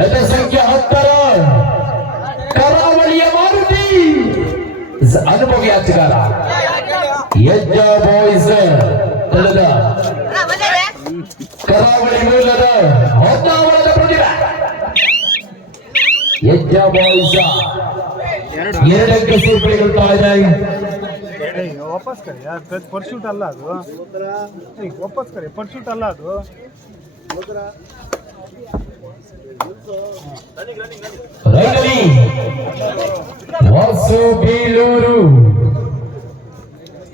ರಥ ಸಂಖ್ಯೆ ಹತ್ತರ ಕರಾವಳಿಯ ಮಾರುತಿ ಅನುಭವಿ ಆಟಗಾರ ಯಜ್ಜ ಬಾಯ್ಸ್ ತಂಡದ ಕರಾವಳಿ ಮೂಲದ ಹೊನ್ನಾವರದ ಪ್ರತಿಭೆ ಯಜ್ಜ ಬಾಯ್ಸ್ ಎರಡು ಅಂಕ ಸೇರ್ಪಡೆಗೊಳ್ತಾ ಇದೆ ವಾಪಸ್ ಕರಿ ಪರ್ಸೂಟ್ ಅಲ್ಲ ಅದು ವಾಪಸ್ ಕರಿ ಪರ್ಸೂಟ್ ಅಲ್ಲ ಅದು ರಂಗಲಿ ವಾಸು ಬೀಳೂರು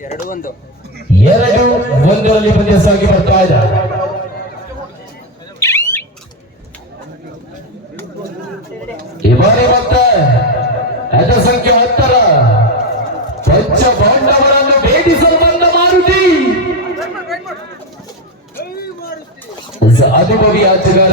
ಎರಡು ಒಂದು ಎರಡು ಒಂದರಲ್ಲಿ ಪಂದ್ಯ ಸಾಗಿ ಬರ್ತಾ ಇದೆ ಈ ಬಾರಿ ಮತ್ತೆ ಅಜ ಸಂಖ್ಯೆ ಹತ್ತರ ಪಂಚ ಬಾಂಧವರನ್ನು ಭೇಟಿಸಲು ಬಂದ ಮಾರುತಿ ಅನುಭವಿ ಆಟಗಾರ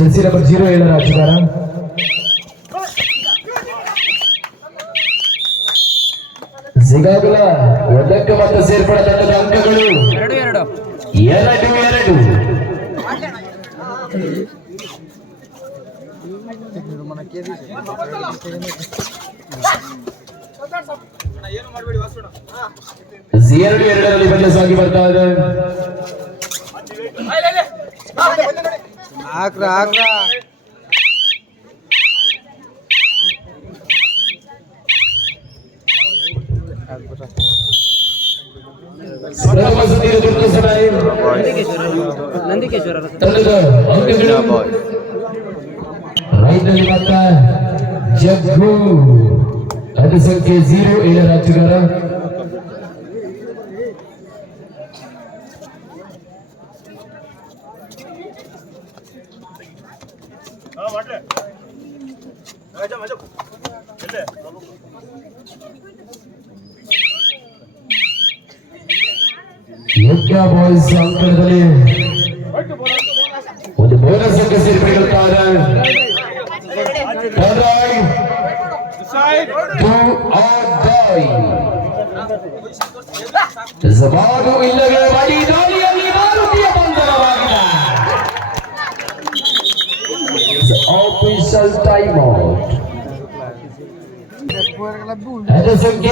ನಂಬರ್ ಜೀರೋ ಏಳರ ಆಟಗಾರ ಸಿಗಾಗಲ ಒಂದಕ್ಕೆ ಸೇರ್ಪಡೆ ತಂಡದ ಅಂಕಗಳು ಎರಡು ಎರಡು ಎರಡು ಎರಡು ಬರ್ತಾ ಇದೆ ಹಾಕ್ರ ಹಾಕ್ರ ನಂದಿಕೇಶ್ವರ ರೈತರಿಗೆ ಮಾತ್ರ ಜಗ್ಗು ಅದು ಸಂಖ್ಯೆ ಜೀರೋ ಏಳರ ಹತ್ತುಗಾರ special timeout. Henderson ke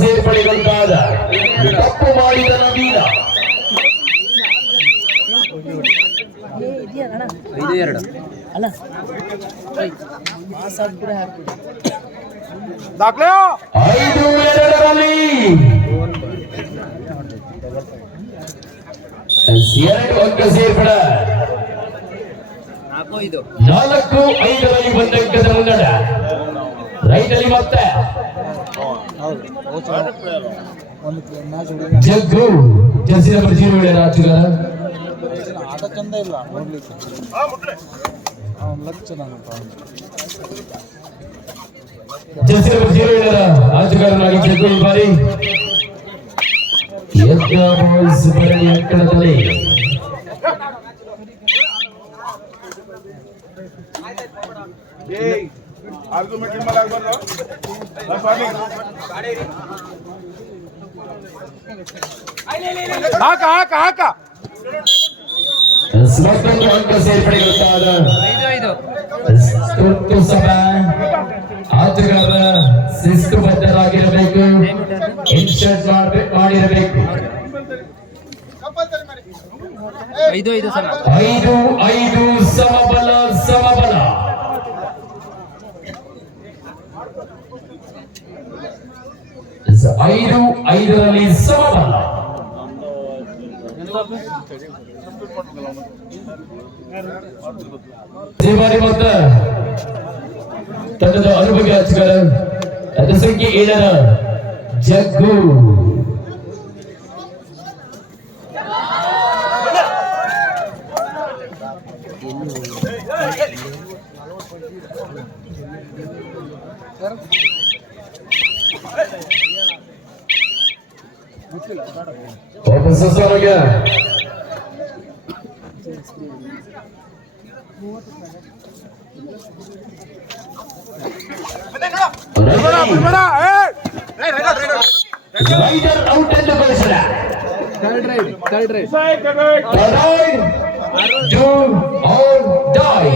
ಸೇರ್ಪಡೆಗಂತಾದ ತಪ್ಪು ಮಾಡಿದ ನವೀನ ಎರಡು ಅಲ್ಲ ಐದು ಎರಡರಲ್ಲಿ ಸೇರ್ಪಡ ನಾಲ್ಕು ಐದರಲ್ಲಿ ಬಂದ ಮುನ್ನಡ ಮತ್ತೆ ಗೆದ್ರು ಜರ್ಸಿ ನಂಬರ್ ಜೀರೋ ಏಳ ಆಟಗಾರ ಆಟ ಚಂದ ಇಲ್ಲ ನೋಡ್ಲಿಕ್ಕೆ ಅವನ ಲಕ್ ಬಾರಿ ಬಾಯ್ಸ್ ಏಯ್ ಆರ್ಗ್ಯುಮೆಂಟ್ ನಿಮ್ಮ ಆಗ್ಬಾರ್ದು ಹಾಕ ಹಾಕ ಅಂಕ ಸೇರ್ಪಡೆಗೊಳ್ತಾದ ಸಭಾ ಆಟಗಾರ ಶಿಸ್ತು ಬದ್ಧರಾಗಿರಬೇಕು ಮಾಡಿರಬೇಕು ಐದು ಐದು ಸಮಬಲ ಸಮಬಲ ಐದು ಐದರಲ್ಲಿ ಸಮಬಲ ಸೇವಾರಿ ಮಾತ್ರ ತಂಡದ ಅನುಭವಿ ಆಟಗಾರ ಸಂಖ್ಯೆ ಏಳರ ಜಗ್ಗು वापस से हो गया ರೈಡರ್ ಔಟ್ ಎಂದು ಘೋಷಣೆ third raid third raid do or die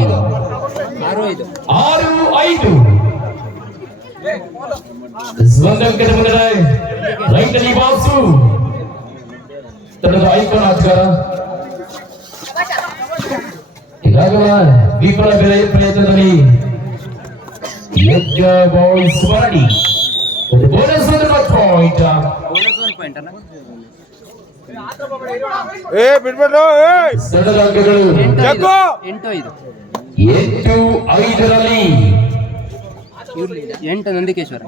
ಆರು ಐದು ಆರು ಐದು ಸ್ವಂತಕ್ಕೆ ನಮಗೆ ರೈತನಿ ಬಾಸು ತನ್ನದು ಐಕನ ಆಸ್ಕಾರ ವಿಫಲ ಬೆಲೆ ಪ್ರಯತ್ನದಲ್ಲಿ ಯಜ್ಞ ಬಾಯ್ ಬೋನಸ್ ಪಾಯಿಂಟ್ ಏ ಎಂಟು ಎಂಟು ನಂದಿಕೇಶ್ವರ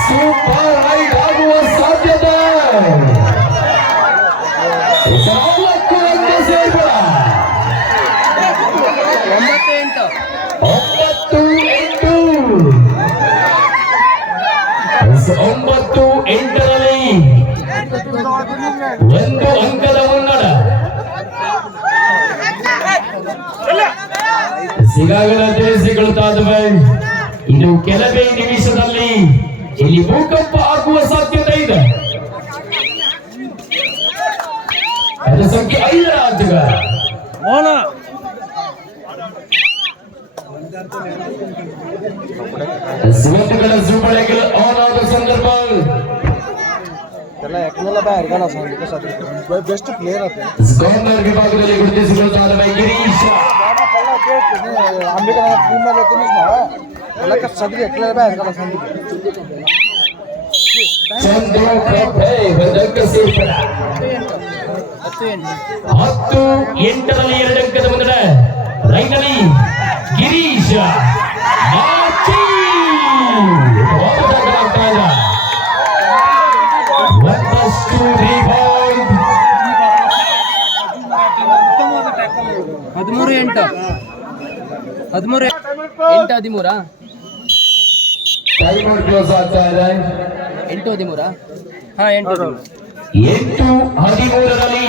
ಸೂಪರ್ ಒಂಬತ್ತು ಎಂಟರಲ್ಲಿ ಒಂದು ಈಗಾಗಲೇ ತಿಳಿಸಿಕೊಳ್ಳುತ್ತಾದವೆ ಇನ್ನು ಕೆಲವೇ ನಿಮಿಷದಲ್ಲಿ ಇಲ್ಲಿ ಭೂಕಂಪ ಆಗುವ ಸಾಧ್ಯತೆ ಇದೆ ಅದರ ಸಂಖ್ಯೆ ಐದರ ಆಟಗಾರ ಸಿಗಂಟುಗಳ ಜೂಬಳೆಗಳು ಆನ್ ಆದ ಸಂದರ್ಭ ಎಲ್ಲ ಯಾಕಂದ್ರೆ ಬಾಯ್ ಇರ್ಗಲ್ಲ ಸರ್ ಬೆಸ್ಟ್ ಪ್ಲೇಯರ್ ಅದು ಗೌರ್ನರ್ಗೆ ಭಾಗದಲ್ಲಿ ಗುರುತಿಸಿಕೊಳ್ಳುತ್ತಾರೆ ಬೈ ಗಿರೀಶ್ आंबेडकर पूर्ण येतेच ना त्याला का सगळी एकल्याला बाहेर काढा सांगितलं ಹತ್ತು ಎಂಟರಲ್ಲಿ ಹದಿಮೂರು ಎಂಟು ಹದಿಮೂರಾ ಎಂಟು ಹದಿಮೂರಾ ಹಾ ಎಂಟು ಎಂಟು ಹದಿಮೂರರಲ್ಲಿ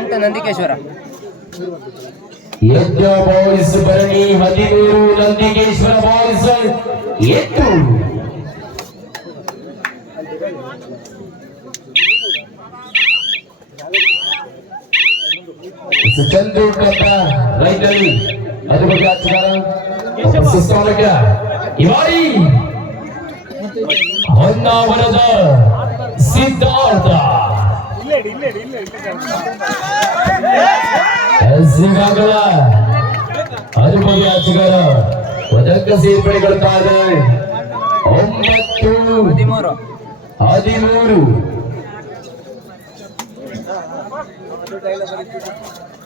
ಎಂಟು ನಂದಿಕೇಶ್ವರ ಯಜ್ಞ ನಂದಿಕೇಶ್ವರ ಅದ್ರ ಹೊನ್ನಾವರದ ಸಿದ್ಧಾರ್ಥ ಪದಕ ಸೇರ್ಪಡೆಗೊಳ್ತಾ ಹದಿಮೂರು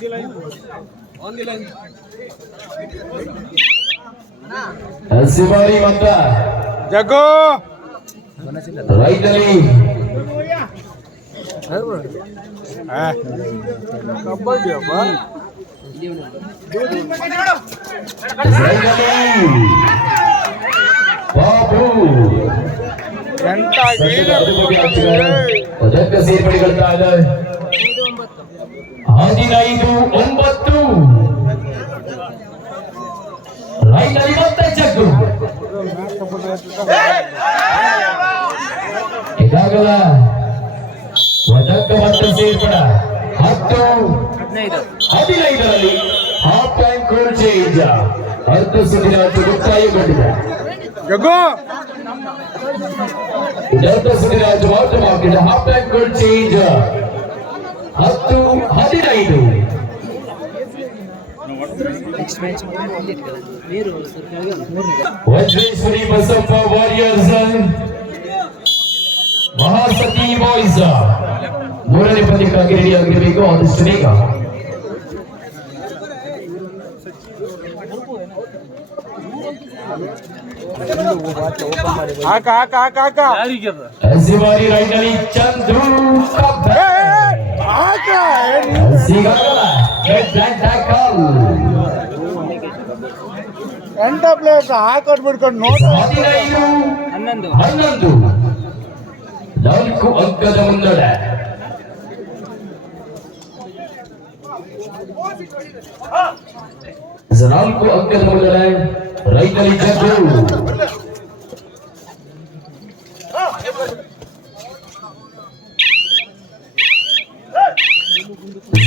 the line. On the line. Shivari ಮಂತ್ರ ಜಗೋ ರೈಟ್ ಅಲ್ಲಿ ಕಬ್ಬಡಿಯಪ್ಪ ಬಾಬು ಎಂತ ಅದಕ್ಕೆ ಸೇರ್ಪಡೆಗಳ್ತಾ ಇದೆ ಹದಿನೈದು ಒಂಬತ್ತು ರೈತ ಐವತ್ತ ಜಗ್ಗು ಇದಾಗಲ್ಲ ಮತ್ತೆ ಸೇರ್ಪಡ ಹತ್ತು ಹದಿನೈದರಲ್ಲಿ ಹಾಫ್ ಟೈಮ್ ಕೋರ್ಚೆ ಇದ್ದ ಹತ್ತು ಸುತ್ತಿನ ಹತ್ತು ಗೊತ್ತಾಗಿ ಕೊಟ್ಟಿದೆ ಇದರ್ಥ ಹತ್ತು ಮಾತ್ರ ಹಾಫ್ ಟೈಮ್ ಕೋರ್ಚೆ ಇದ್ದ ಹತ್ತು ಐದು ವಜ್ರೇಶ್ವರಿ ಬಸಪ್ಪ ವಾರಿಯರ್ಸ್ ಮಹಾಸತಿ ಬಾಯ್ಸ್ ಮೂರನೇ ಪಂದ್ಯಕ್ಕಾಗಿ ರೆಡಿ ಆಗಿರಬೇಕು ಆದಷ್ಟು ಬೇಗ ಆಕ ಆಕ ಆಕ ಆಕ ಅಜಿವಾರಿ ರೈಡಲಿ ಚಂದ್ರು ಕಬ್ಬೆ ಎಂಟ ಪ್ಲೇಸ್ ಹಾಕೊಟ್ಬಿಡ್ಕೊಂಡು ನೋಡಿ ಹನ್ನೊಂದು ಹನ್ನೊಂದು ನಾಲ್ಕು ಅಂಕದ ಮುನ್ನಡೆ ನಾಲ್ಕು ಅಂಕದ ಮುನ್ನಡೆ ರೈತರಿಗೆ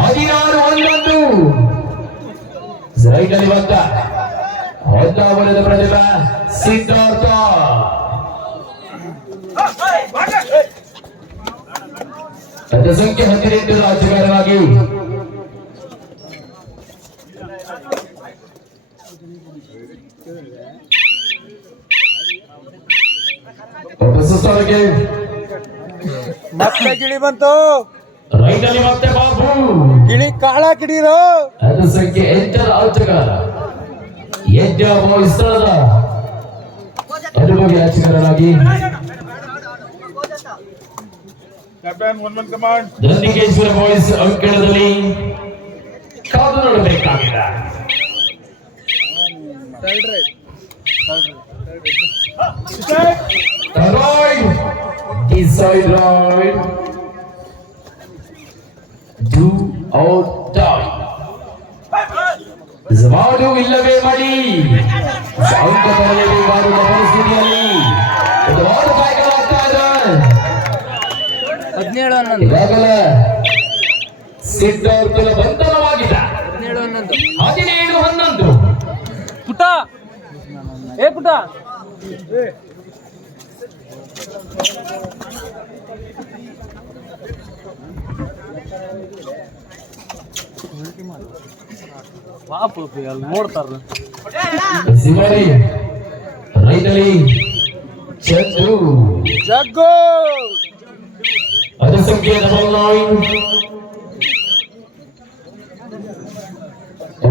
ಹದಿನಾರು ಒಂದೊಂದು ರೈಟ್ ಅಲ್ಲಿ ಬಂತ ಹೊಂದಾವರದ ಪ್ರತಿಭಾ ಸಿದ್ಧಾರ್ಥ ಸಂಖ್ಯೆ ಹದಿನೆಂಟು ರಾಜಕಾರವಾಗಿ ಮತ್ತೆ ಗಿಳಿ ಬಂತು राइटನಲ್ಲಿ ಮತ್ತೆ ಬಾವು ಕಿಡಿ ಕಾಳ ಕಿಡಿರೋ ಅದಸಕ್ಕೆ ಎಂಚರ ಔಚಕ ಎನ್ನ ಬಾಯ್ ಸಾದಾ ಅದು ಹೋಗಿ ಆಚೆರಲಾಗಿ 71 ಮನ ಕಮಾಂಡ್ ಧರ್ನಿಕೇಶವರ ವಾಯ್ಸ್ ಅಂಕಳದಲ್ಲಿ ಕಾದರು ನೋಡಬೇಕಾಗಿದೆ ಟರ್ಡ್ ಟರ್ಡ್ ಟರ್ಡ್ ಟರ್ಬಾಯ್ ಈ side raid do or die ನಿಜವಾಗಲೂ ಇಲ್ಲವೇ ಪರಿಸ್ಥಿತಿಯಲ್ಲಿ ಇದೆ ಹದಿನೇಳು ಬಂಧನವಾಗಿದ್ದ ಹದಿನೇಳು ಹನ್ನೊಂದು ಹದಿನೇಳು ಹನ್ನೊಂದು ಪುಟ ಏ ಪುಟ ಪಾಪ ಅಲ್ಲಿ ನೋಡ್ತಾರ ಜಗ್ಗು ಜಗ್ಗು ಅದೇ ಸಂಖ್ಯೆ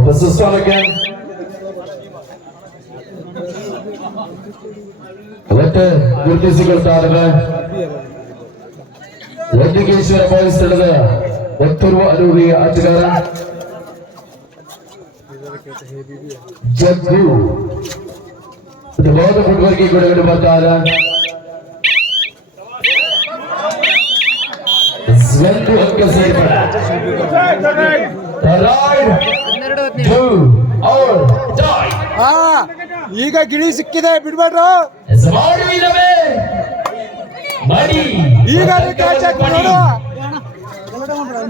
This is fun again. ಮತ್ತೆ ಗುರುತಿಸಿಕೊಳ್ತಾರಲ್ಲ ವೈದ್ಯಕೇಶ್ವರ ಬಾಯಿಸ್ತಳದ ಭಕ್ತರುವ ಅನುಭವಿ ಆಟಗಾರ జబ్బు बहुत फुटबॉल की गुड़ गुड़ बता रहा జంతు హక్కు సేర్పడా ಹಾ ಈಗ ಗಿಳಿ ಸಿಕ್ಕಿದೆ ಬಿಡ್ಬೇಡ್ರು ಈಗ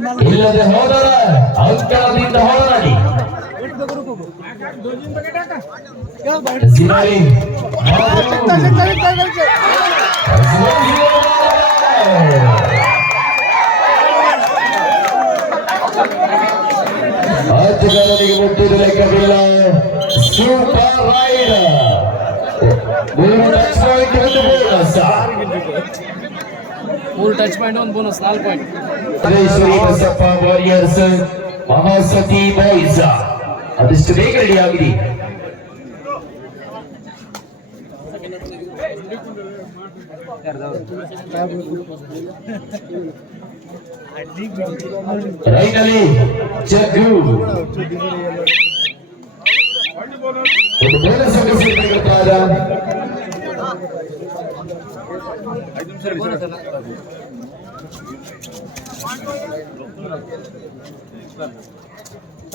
ನೋಡು ಇಲ್ಲದೆ ಹೋದರ ಔತ್ಕಳದಿಂದ ಹೋರಾಡಿ ಅಧಿಕಾರನಿಗೆ ಮುಟ್ಟಿದರೆ ಕಡಿಲ್ಲ ಸೂಪರ್ ರೈಡ್ ಮೂರು ಟಚ್ ಪಾಯಿಂಟ್ ಒಂದು ಬೋನಸ್ ಮೂರು ಟಚ್ ಪಾಯಿಂಟ್ ಒಂದು ಬೋನಸ್ ನಾಲ್ಕು ಪಾಯಿಂಟ್ ವಾರಿಯರ್ಸ್ ಮಹಾಸತಿ ಬಾಯ್ಸ್ ಅದಷ್ಟು ಬೇಗ ರೆಡಿಯಾಗಿರಿ ರೈನಲ್ಲಿ ಚಕ್ರು ಒಂದು ಬೇಗ ಸಂಘರ್ಷ ಐದು ನಿಮಿಷ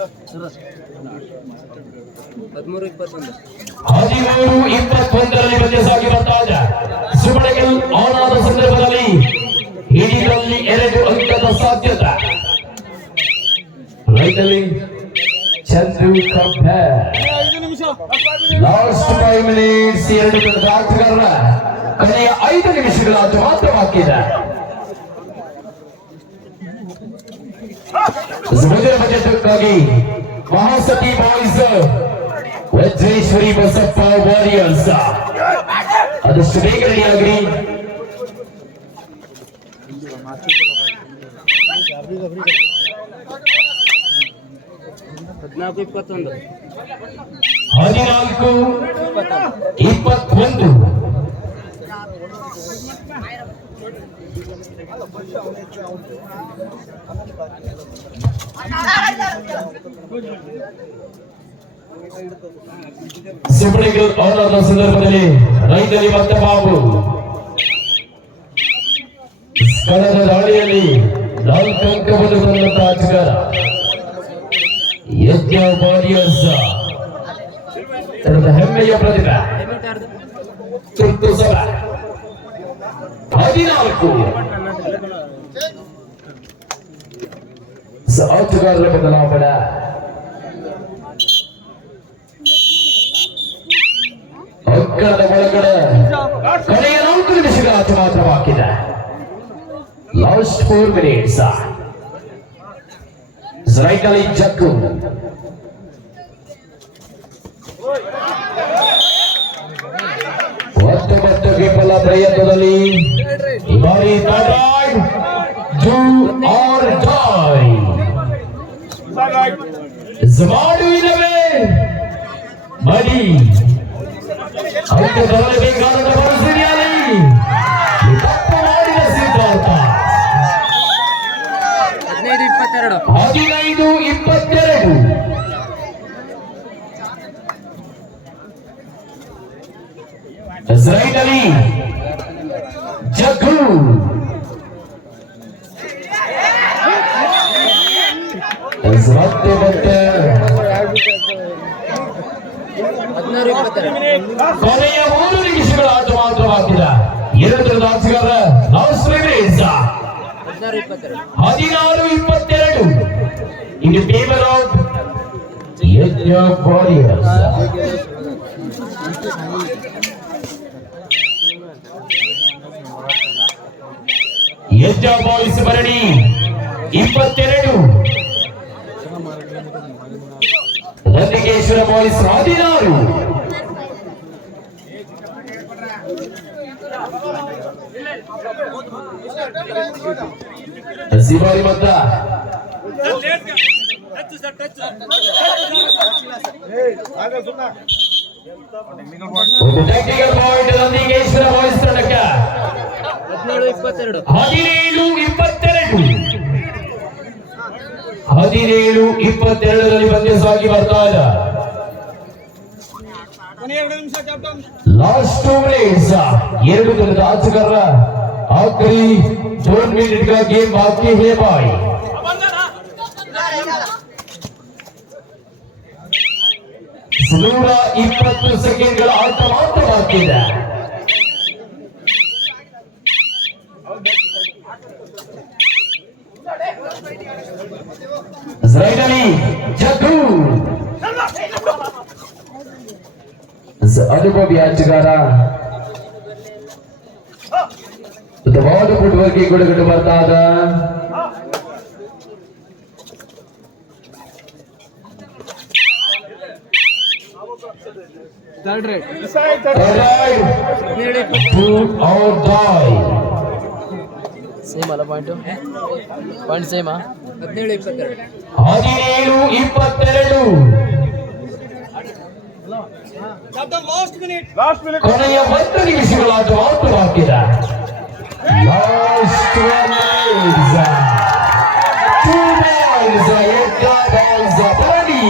ಸರಸ್ 13 21 ఆదిಮೂರು ಇತ್ತಕ್ಕಿಂತದಲ್ಲಿ ಬೆಚ್ಚಗಾಗಿ ಬಂತಾಜ ಸುಪರ್ಕಲ್ ಆನಾದ ಸಂದರ್ಭದಲ್ಲಿ ಇಲ್ಲಿದಲ್ಲಿ ಎರಡು ಅಂಕದ ಸಾಧ್ಯತಾ ರೈಟ್ ಅಲ್ಲಿ ಚಂದ್ರಿ ಕಬ್ಬೇ 5 ನಿಮಿಷ ಲಾಸ್ಟ್ 5 ಮಿನಿಟ್ಸ್ ಎರಡು ಕಡೆ ಪ್ರಾಥಕರನ ಕನಿ 5 ನಿಮಿಷಗಳ ತುರ್ತು ವಾಕ್ಯದ ಸಭೋದರ महासती बॉयस वज्रेश्वरी बसप वारियर्स अदीघ्री हद इतना ಸಿಂಪಡಿಗೆ ಅವರ ಸಂದರ್ಭದಲ್ಲಿ ರೈತರಿಗೆ ಮತ್ತೆ ಬಾಬು ಕಳೆದ ದಾಳಿಯಲ್ಲಿ ನಾಲ್ಕು ಅಂಕವನ್ನು ಬಂದಂತಹ ಅಧಿಕಾರ ಯಜ್ಞ ವಾರಿಯರ್ಸ್ ತನ್ನ ಹೆಮ್ಮೆಯ ಪ್ರತಿಭೆ ತುರ್ತು ಸಭೆ ಹದಿನಾಲ್ಕು ಸಾತುಗಾರರ ಬದಲಾವಣೆ ಒಕ್ಕಣದ ಒಳಗಡೆ ಕೊನೆಯ ನಾಲ್ಕು ನಿಮಿಷಗಳ ಮಾತ್ರವಾಗಿದೆ ಲಾಸ್ಟ್ ಫೋರ್ ಮಿನಿಟ್ಸ್ ರೈಟಲ್ಲಿ ಜಕ್ಕು ಒತ್ತೊಂಬತ್ತು ವಿಫಲ ಪ್ರಯತ್ನದಲ್ಲಿ ಬಾರಿ ಜೂ ಆರ್ ಡೈ జమాడుయినవే మరి అంత బలಬೇಕಾದ ಪರಿಸ್ಥಿತಿಯಲ್ಲಿ ತಪ್ಪು ಮಾಡಿದ ಸಿದ್ಧಾರ್ಥ ಹದಿನೈದು ಇಪ್ಪತ್ತೆರಡು ಹದಿನೈದು ಇಪ್ಪತ್ತೆರಡು ಜಗ್ಗು ಕೊನೆಯ ಮೂರು ನಿಮಿಷಗಳ ಆಟ ಮಾತ್ರವಾಗಿದೆ ಎರಡು ದಾಸಗಾರ ಹದಿನಾರು ಇಪ್ಪತ್ತೆರಡು ಇದು ಟೇಬಲ್ ಆಫ್ ಯಜ್ಞ ವಾರಿಯರ್ಸ್ ಯಜ್ಞ ಬಾಲಿಸ್ ಇಪ್ಪತ್ತೆರಡು మల్లికేశ్వర మౌళి సాధినారు ಹದಿನೇಳು ಇಪ್ಪತ್ತೆರಡು ಹದಿನೇಳು ಇಪ್ಪತ್ತೆರಡರಲ್ಲಿ ವ್ಯತ್ಯಾಸವಾಗಿ ಬರ್ತಾ ಇಲ್ಲ ಲಾಸ್ಟ್ ಟೂ ಪ್ಲೇಸ್ ಎರಡು ತಂಡದ ಆಟಗಾರರ ಆಖರಿ ದೋನ್ ಮಿನಿಟ್ ಕಾ ಗೇಮ್ ಬಾಕಿ ಹೇ ಬಾಯ್ ನೂರ ಇಪ್ಪತ್ತು ಸೆಕೆಂಡ್ಗಳ ಆಟ ಮಾತ್ರ ಬಾಕಿ ಇದೆ जैद अली जग्गू అనుభవ యాచగారా ದೊಡ್ಡ ಫುಟ್ಬಾಲ್ಗೆ ಗುಡುಗಡೆ ಬರ್ತಾ ಇದ ಥರ್ಡ್ ರೈಟ್ ಥರ್ಡ್ ರೈಟ್ ನೀಡಿ ಔಟ್ ಬಾಯ್ ಸೇಮ್ ಅಲ್ಲ ಪಾಯಿಂಟ್ ಪಾಯಿಂಟ್ ಸೇಮಾ ಹದಿನೇಳು ಇಪ್ಪತ್ತೆರಡು ಹದಿನೇಳು ಇಪ್ಪತ್ತೆರಡು ಕೊನೆಯ ಒಂದು ನಿಮಿಷಗಳಾದ ಔಟ್ ಹಾಕಿದ last one is two balls ಏಕ ಬಾಲ್ಸ್ ಬಾಡಿ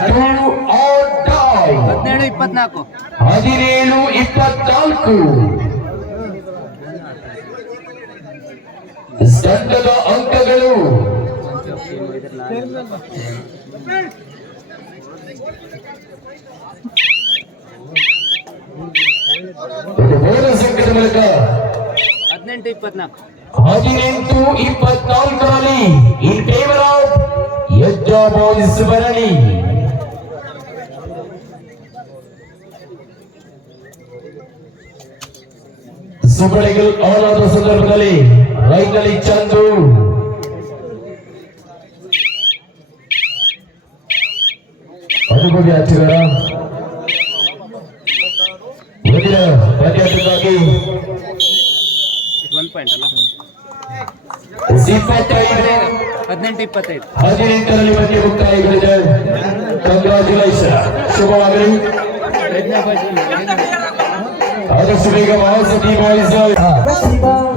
ಟೂ ಔಟ್ ಹದಿನೇಳು ಇಪ್ಪತ್ನಾಲ್ಕು ಹದಿನೇಳು ಇಪ್ಪತ್ನಾಲ್ಕು ತಂಡದ ಅಂಕಗಳು ಸಂಖ್ಯೆ ಮೂಲಕ ಹದಿನೆಂಟು ಇಪ್ಪತ್ನಾಲ್ಕು ಹದಿನೆಂಟು ಇಪ್ಪತ್ನಾಲ್ಕರಲ್ಲಿ ಇನ್ ಫೇವರ್ ಆಫ್ ಯಜ್ಜಾ ಬಾಯ್ಸ್ ಬರಲಿ ಸುಬ್ಬಳಿಗಳು ಅವರಾದ ಸಂದರ್ಭದಲ್ಲಿ ರೈತಲಿ ಚಂದು ಅನುಭವಿ ಹಚ್ಚಿದಾರ ಮುಂದಿನ ಪಂದ್ಯಾಟಕ್ಕಾಗಿ ಹದಿನೆಂಟು ಇಪ್ಪತ್ತೈದು ಹದಿನೆಂಟರಲ್ಲಿ ಪಂದ್ಯ ಮುಕ್ತಾಯಗೊಂಡಿದೆ ಕಂಗ್ರಾಚುಲೇಷನ್ ಶುಭವಾಗಲಿ Olha esse legal, olha esse legal.